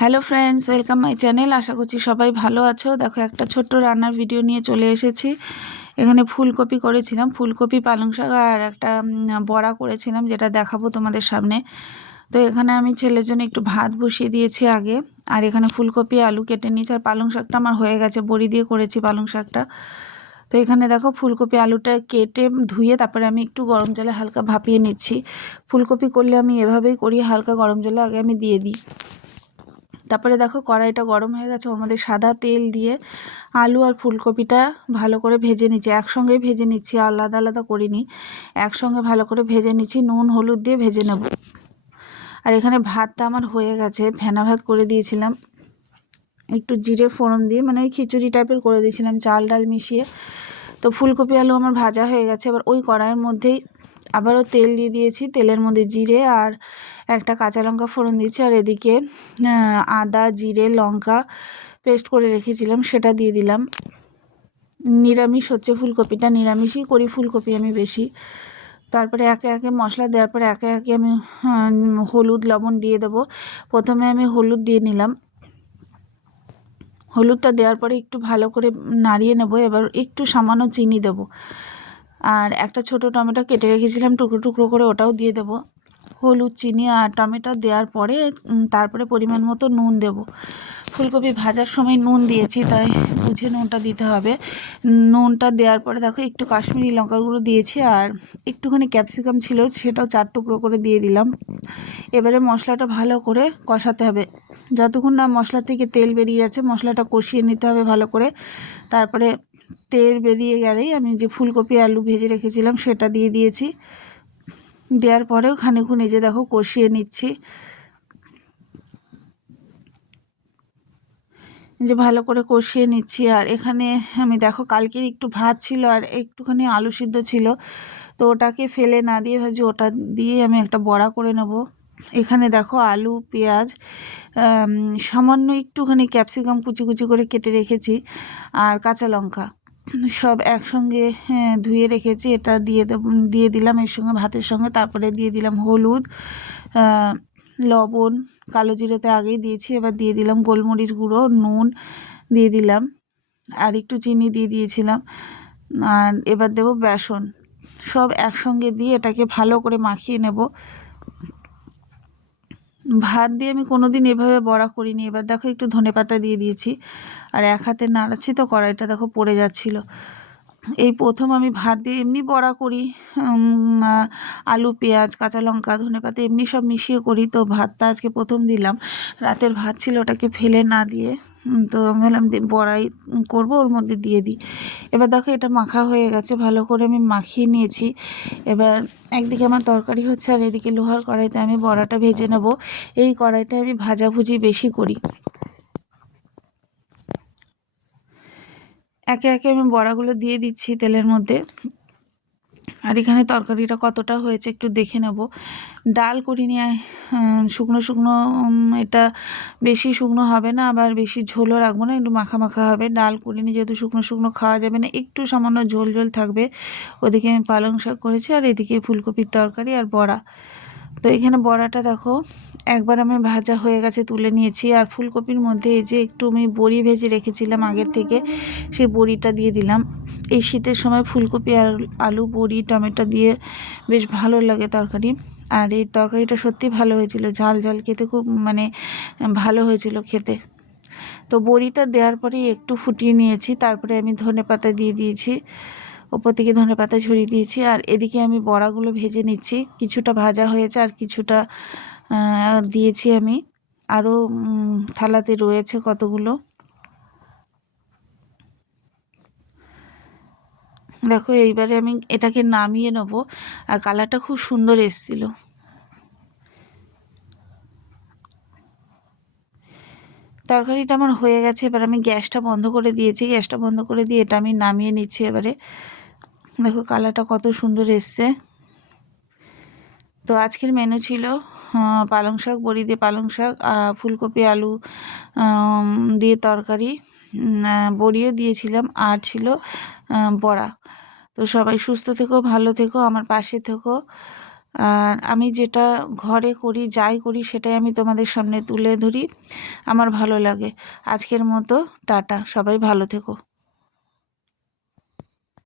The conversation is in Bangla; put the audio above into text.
Hello friends welcome my channel আশা করছি সবাই ভালো আছো। দেখো, একটা ছোট্ট রান্নার ভিডিও নিয়ে চলে এসেছি। এখানে ফুলকপি করেছিলাম, ফুলকপি, পালং শাক আর একটা বড়া করেছিলাম, যেটা দেখাবো তোমাদের সামনে। তো এখানে আমি ছেলের জন্য একটু ভাত বসিয়ে দিয়েছি আগে। আর এখানে ফুলকপি, আলু কেটে নিয়েছি, আর পালং শাকটা আমার হয়ে গেছে, বড়ি দিয়ে করেছি পালং শাকটা। তো এখানে দেখো, ফুলকপি, আলুটা কেটে ধুয়ে তারপরে আমি একটু গরম জলে হালকা ভাপিয়ে নিচ্ছি। ফুলকপি করলে আমি এভাবেই করি, হালকা গরম জলে আগে আমি দিয়ে দিই। তারপরে দেখো কড়াইটা গরম হয়ে গেছে, ওর মধ্যে সাদা তেল দিয়ে আলু আর ফুলকপিটা ভালো করে ভেজে নিচ্ছি। একসঙ্গেই ভেজে নিচ্ছি, আলাদা আলাদা করিনি। একসঙ্গে ভালো করে ভেজে নিচ্ছি, নুন, হলুদ দিয়ে ভেজে নেব। আর এখানে ভাতটা আমার হয়ে গেছে, ফেনা ভাত করে দিয়েছিলাম। একটু জিরে ফোড়ন দিয়ে মানে ওই খিচুড়ি টাইপের করে দিয়েছিলাম, চাল ডাল মিশিয়ে। তো ফুলকপি আলু আমার ভাজা হয়ে গেছে, এবার ওই কড়াইয়ের মধ্যেই আবারও তেল দিয়ে দিয়েছি। তেলের মধ্যে জিরে আর একটা কাঁচা লঙ্কা ফোড়ন দিচ্ছি আর এদিকে আদা, জিরে, লঙ্কা পেস্ট করে রেখেছিলাম, সেটা দিয়ে দিলাম। নিরামিষ হচ্ছে ফুলকপিটা, নিরামিষই করি ফুলকপি আমি বেশি। তারপরে একে একে মশলা দেওয়ার পরে একে একে আমি হলুদ, লবণ দিয়ে দেবো। প্রথমে আমি হলুদ দিয়ে নিলাম। হলুদটা দেওয়ার পরে একটু ভালো করে নাড়িয়ে নেব, এবার একটু সামান্য চিনি দেব। আর একটা ছোট টমেটো কেটে রেখেছিলাম, টুকরো টুকরো করে ওটাও দিয়ে দেব। হলুদ, চিনি আর টমেটো দেওয়ার পরে তারপরে পরিমাণ মতো নুন দেব। ফুলকপি ভাজার সময় নুন দিয়েছি, তাই বুঝে নুনটা দিতে হবে। নুনটা দেওয়ার পরে দেখো, একটু কাশ্মীরি লঙ্কার গুঁড়ো দিয়েছি আর একটুখানি ক্যাপসিকাম ছিল, সেটাও চার টুকরো করে দিয়ে দিলাম। এবারে মশলাটা ভালো করে কষাতে হবে। যতক্ষণ না মশলা থেকে তেল বেরিয়ে যাচ্ছে, মশলাটা কষিয়ে নিতে হবে ভালো করে। তারপরে তেল বেরিয়ে গেলেই আমি যে ফুলকপি আলু ভেজে রেখেছিলাম, সেটা দিয়ে দিয়েছি। দেওয়ার পরেও খানিক্ষণ এই যে দেখো কষিয়ে নিচ্ছি। যে ভালো করে কষিয়ে নিচ্ছি। আর এখানে আমি দেখো কালকের একটু ভাত ছিল আর একটুখানি আলু সিদ্ধ ছিল। তো ওটাকে ফেলে না দিয়ে ভাবছি ওটা দিয়ে আমি একটা বড়া করে নেব। এখানে দেখো আলু, পেঁয়াজ সামান্য একটুখানি ক্যাপসিকাম কুচি কুচি করে কেটে রেখেছি। আর কাঁচা লঙ্কা। সব একসঙ্গে হ্যাঁ, ধুয়ে রেখেছি। এটা দিয়ে দেব দিয়ে দিলাম এর সঙ্গে ভাতের সঙ্গে। তারপরে দিয়ে দিলাম হলুদ লবণ কালো জিরেতে আগেই দিয়েছি। এবার দিয়ে দিলাম গোলমরিচ গুঁড়ো নুন দিয়ে দিলাম। আর একটু চিনি দিয়ে দিয়েছিলাম। আর এবার দেবো বেসন। সব একসঙ্গে দিয়ে এটাকে ভালো করে মাখিয়ে নেব। ভাত দিয়ে আমি কোনো দিন এভাবে বড়া করিনি। এবার দেখো একটু ধনে পাতা দিয়ে দিয়েছি। আর এক হাতে নাড়াচ্ছি তো কড়াইটা দেখো পড়ে যাচ্ছিল। এই প্রথম আমি ভাত দিয়ে এমনি বড়া করি। আলু, পেঁয়াজ, কাঁচা লঙ্কা, ধনে পাতা এমনি সব মিশিয়ে করি। তো ভাতটা আজকে প্রথম দিলাম। রাতের ভাত ছিল ওটাকে ফেলে না দিয়ে। তো আমি ভাবলাম বড়াই করব, ওর মধ্যে দিয়ে দিই। এবার দেখো এটা মাখা হয়ে গেছে, ভালো করে আমি মাখিয়ে নিয়েছি। এবার একদিকে আমার তরকারি হচ্ছে আর এদিকে লোহার কড়াইতে আমি বড়াটা ভেজে নেব। এই কড়াইটা আমি ভাজাভুজি বেশি করি। একে একে আমি বড়াগুলো দিয়ে দিচ্ছি তেলের মধ্যে। আর এখানে তরকারিটা কতটা হয়েছে একটু দেখে নেব। ডাল করিনি শুকনো শুকনো এটা বেশি শুকনো হবে না, আবার বেশি ঝোলও রাখব না, একটু মাখা মাখা হবে। ডাল করিনি যেহেতু শুকনো শুকনো খাওয়া যাবে না, একটু সামান্য ঝোল ঝোল থাকবে। ওদিকে আমি পালং শাক করেছি আর এদিকে ফুলকপির তরকারি আর বড়া। তো এখানে বড়াটা দেখো, একবার আমি ভাজা হয়ে গেছে তুলে নিয়েছি আর ফুলকপির মধ্যে এই যে একটু আমি বড়ি ভেজে রেখেছিলাম আগের থেকে, সেই বড়িটা দিয়ে দিলাম। এই শীতের সময় ফুলকপি আর আলু, বড়ি, টমেটো দিয়ে বেশ ভালো লাগে তরকারি। আর এই তরকারিটা সত্যি ভালো হয়েছিল। ঝাল ঝাল খেতে খুব মানে ভালো হয়েছিল খেতে। তো বড়িটা দেওয়ার পরেই একটু ফুটিয়ে নিয়েছি। তারপরে আমি ধনে পাতা দিয়ে দিয়েছি। ওপর থেকে ধনে পাতা ছড়িয়ে দিয়েছি। আর এদিকে আমি বড়াগুলো ভেজে নিচ্ছি। কিছুটা ভাজা হয়েছে আর কিছুটা দিয়েছি আমি। আরও থালাতে রয়েছে কতগুলো। দেখো, এইবারে আমি এটাকে নামিয়ে নেব। আর কালারটা খুব সুন্দর এসেছিল। তরকারিটা আমার হয়ে গেছে, এবার আমি গ্যাসটা বন্ধ করে দিয়েছি। গ্যাসটা বন্ধ করে দিয়ে এটা আমি নামিয়ে নিচ্ছি এবারে। দেখো, কালারটা কত সুন্দর এসছে। তো আজকের মেনু ছিল পালং শাক, বড়ি দিয়ে পালং শাক ফুলকপি, আলু দিয়ে তরকারি। বড়িও দিয়েছিলাম, আর ছিল বড়া। তো সবাই সুস্থ থেকো, ভালো থেকো, আমার পাশে থেকো। আর আমি যেটা ঘরে করি, যাই করি, সেটাই আমি তোমাদের সামনে তুলে ধরি। আমার ভালো লাগে। আজকের মতো, টাটা। সবাই ভালো থেকো।